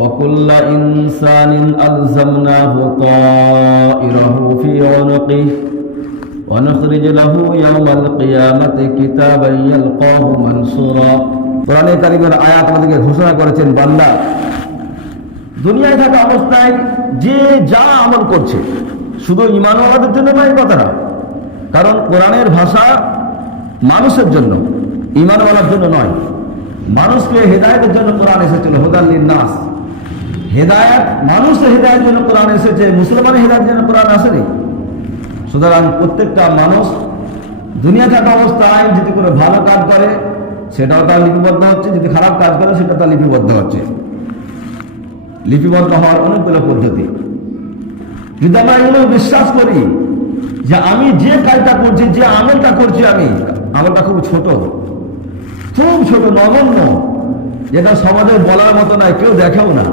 وكل إنسان ألزمناه طائره في عنقه ونخرج له يوم القيامة كتابا يلقاه منشورا কোরআনে কারীমের আয়াত আমাদেরকে ঘোষণা করেছেন, বান্দা দুনিয়ায় থাকা অবস্থায় যে যা আমল করছে, শুধু ঈমানওয়ালাদের জন্য নয় কথাটা, কারণ কোরআনের ভাষা মানুষের জন্য, ঈমানওয়ালার জন্য নয়। মানুষকে হেদায়েতের জন্য কোরআন এসেছিল, হুদাল লিন্নাস। হেদায়েত, মানুষের হেদায়েতের জন্য কোরআন এসেছে, মুসলমানের হেদায়েতের জন্য কোরআন আসেনি। সুতরাং প্রত্যেকটা মানুষ দুনিয়া থাকা অবস্থায় যদি কোনো ভালো কাজ করে সেটাও তার লিপিবদ্ধ হচ্ছে, যদি খারাপ কাজ করে সেটা তার লিপিবদ্ধ হচ্ছে। লিপিবদ্ধ হওয়ার অনেকগুলো পদ্ধতি। যদি আমরা এগুলো বিশ্বাস করি যে আমি যে কাজটা করছি, যে আমলটা করছি, আমি আমলটা খুব ছোট, নগণ্য, যেটা সমাজে বলার মতো নয়, কেউ দেখেও না,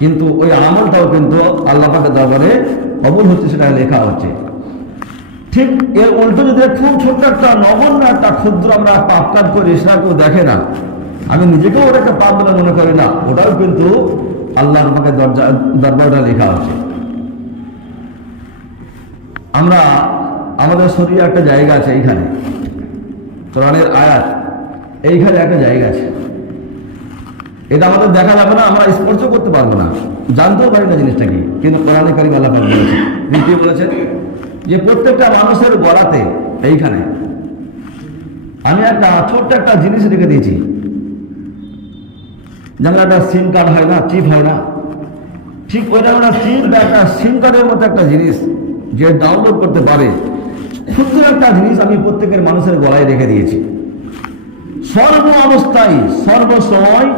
কিন্তু ওই আমলটাও কিন্তু আল্লাহ পাকের দরবারে কবুল হচ্ছে, সেটা লেখা হচ্ছে। ঠিক এর উল্টো যদি খুব ছোট্ট একটা নগণ্য একটা ক্ষুদ্র আমরা পাপ কাজ করি, সেটা কেউ দেখে না, আমি নিজেকেও ওটা একটা পাপ বলে মনে করি না, ওটাও কিন্তু আল্লাহ পাকের দরবারে লেখা হচ্ছে। আমরা আমাদের শরীরে একটা জায়গা আছে, এইখানে কোরআনের আয়াত, এইখানে একটা জায়গা আছে, এটা আমাদের দেখা যাবে না, আমরা স্পর্শ করতে পারবো না, জানতেও পারি না জিনিসটা কি, কিন্তু কোরআনে কারীম আল্লাহ পাক বলেছেন, তিনি বলেছেন যে প্রত্যেকটা মানুষের গলাতে এইখানে আমি একটা ছোট্ট একটা জিনিস রেখে দিয়েছি, যেমন একটা সিম কার্ড হয় না, চিপ হয় না, ঠিক ওইটা একটা চিপ বা একটা সিম কার্ডের মতো একটা জিনিস যে ডাউনলোড করতে পারে, ক্ষুদ্র একটা জিনিস আমি প্রত্যেকের মানুষের গলায় রেখে দিয়েছি। সর্ব অবস্থায় সর্বসময়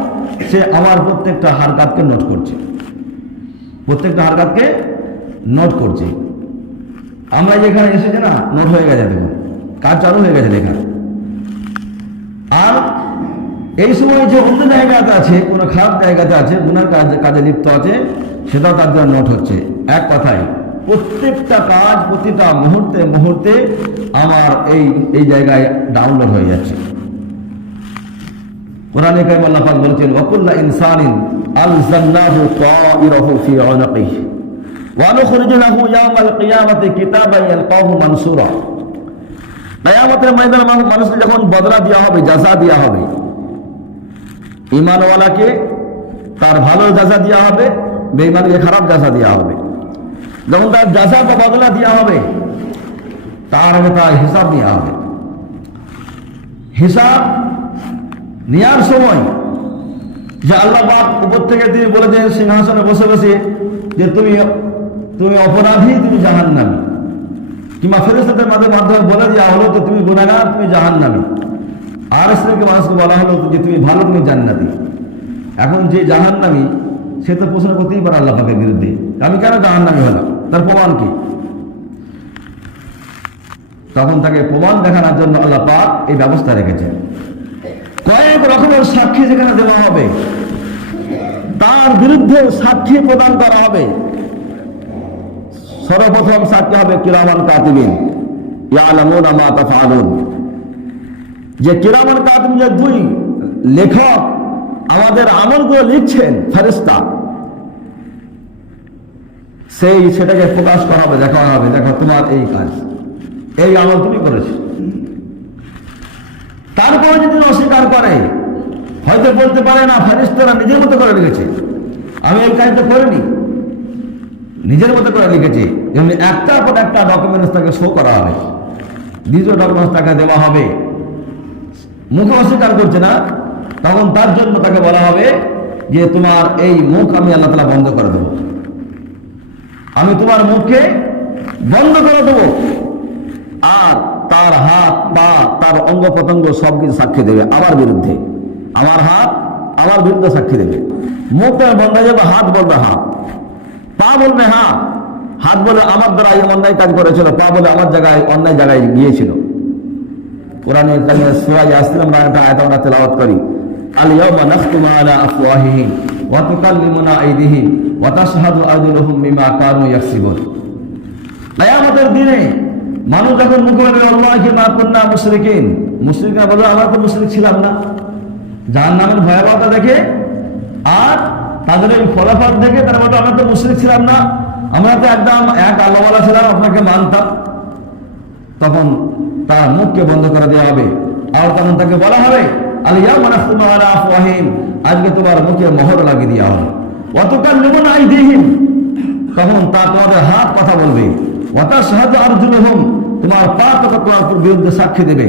সে আমার প্রত্যেকটা হারকাতকে নোট করছে, প্রত্যেকটা হারকাতকে নোট করছে। আমরা যেখানে এসেছি না, নোট হয়ে গেছে, দেখুন কাজ চালু হয়ে গেছে লেখা। আর এই সময় যে অন্য জায়গাতে আছে, কোনো খারাপ জায়গাতে আছে, গুনার কাজে লিপ্ত আছে, সেটাও তার জন্য নোট হচ্ছে। এক কথায় প্রত্যেকটা কাজ প্রতিটা মুহূর্তে মুহূর্তে আমার এই জায়গায় ডাউনলোড হয়ে যাচ্ছে। কোরআনে কারীম আল্লাহ পাক বলেছেন, ওয়াকুল্লা ইনসানিন আলজামনাহু তাইরাহু ফি উনকিহি ওয়া নুখরিজু লাহু ইয়াওমাল কিয়ামাতি কিতাবান ইয়ালকাহু মানসুরা। কিয়ামতের ময়দানে মানুষকে যখন বদলা দেওয়া হবে, জাযা দেওয়া হবে, ঈমানওয়ালাকে তার ভালো জাযা দেওয়া হবে, বেঈমানকে খারাপ জাযা দেওয়া হবে। যখন তার জাযা বা বদলা দেওয়া হবে, তার আগে তার হিসাব নেওয়া হবে। হিসাব নেওয়ার সময় যে আল্লাহ পাক উপর থেকে তিনি বলেছেন সিংহাসনে বসে বসে যে তুমি অপরাধী, তুমি জাহান্নামী, কিংবা ফেরেশতাদের মাধ্যমে বলে দেওয়া হলো তো তুমি গুনাহগার, তুমি জাহান্নামী। আর শ্রেণীকে মানুষকে বলা হলো যে তুমি ভালো, তুমি জান্নাতি। এখন যে জাহান্নামী সে তো প্রশ্ন করতেই পারে আল্লাহ পাকের বিরুদ্ধে, আমি কেন জাহান্নামী হলাম, তার প্রমাণ কি? তখন তাকে প্রমাণ দেখানোর জন্য আল্লাহ পাক এই ব্যবস্থা রেখেছেন। কয়েক রকমের সাক্ষী যেখানে দেওয়া হবে, তার বিরুদ্ধে সাক্ষী প্রদান করা হবে। সর্বপ্রথম সাক্ষী হবে কিরামান কাতিবিন ইয়ালামুনা মা তাফআলুন, যে কিরামান কাতিবিন, যে দুই লেখক আমাদের আমলগুলো লিখছেন, ফেরেশতা, সেটাকে প্রকাশ করা হবে, দেখা হবে, দেখো তোমার এই কাজ, এই আমল তুমি করেছো। তারপরে যদি অস্বীকার করে, হয়তো বলতে পারে না, ফেরেশতারা নিজের মতো করে লিখেছে, আমি এই কাজটা করিনি, নিজের মতো করে লিখেছি। এমনি একটার পর একটা ডকুমেন্টস তাকে শো করা হবে, দ্বিতীয় ডকুমেন্টস তাকে দেওয়া হবে। মুখে অস্বীকার করছে না, তখন তার জন্য তাকে বলা হবে যে তোমার এই মুখ আমি আল্লাহ তাআলা বন্ধ করে দেবো, আমি তোমার মুখকে বন্ধ করে দেবো। আর তার হাত, পা, তার অঙ্গ প্রত্যঙ্গ সব কিছু সাক্ষী দেবে আমার বিরুদ্ধে, আমার হাত আমার বিরুদ্ধে সাক্ষী দেবে। মুখটা বন্ধ হয়ে যাবে, হাত বলবে হ্যাঁ, পা বলবে হ্যাঁ, হাত বলে আমার দ্বারা এই অন্যায় কাজ করেছিল, পা বলে আমার জায়গায় অন্যায় জায়গায় গিয়েছিল। কোরআনে কারিমের সূরা ইয়াসিন আমরা একটা আয়াত আমরা তেলাওয়াত করি, আল ইয়াওমা নাখতিমু আলা আফওয়াহিহিম ওয়া তুকাল্লিমুনা আইদিহিম ওয়া তাশহাদু আরজুলুহুম বিমা কানু ইয়াকসিবুন। কিয়ামতের দিনে মানুষ যখন মুখে বলবে আল্লাহি মা কুননা মুশরিকিন, মুশরিকরা বলবে আমরা তো মুশরিক ছিলাম না। জাহান্নামের ভয়াবহতা দেখে আর তাদের এই ফলাফল দেখে তারা বলতো আমরা তো মুশরিক ছিলাম না, আমরা তো একদম এক আল্লাহওয়ালা ছিলাম, আপনাকে মানতাম। তখন তার মুখকে বন্ধ করে দেওয়া হবে। আর তখন তাকে বলা হবে আলিয়াউমা নাখতিমু আলা আফওয়াহিহিম, আজকে তোমার মুখে মোহর লাগিয়ে দেওয়া হবে। ওয়া তুকাল্লিমুনা আইদিহিম, তখন তা তোমাদের হাত কথা বলবে। ওয়া তাশহাদু আরজুলুহুম, তোমার পা তোমার বিরুদ্ধে সাক্ষী দেবে।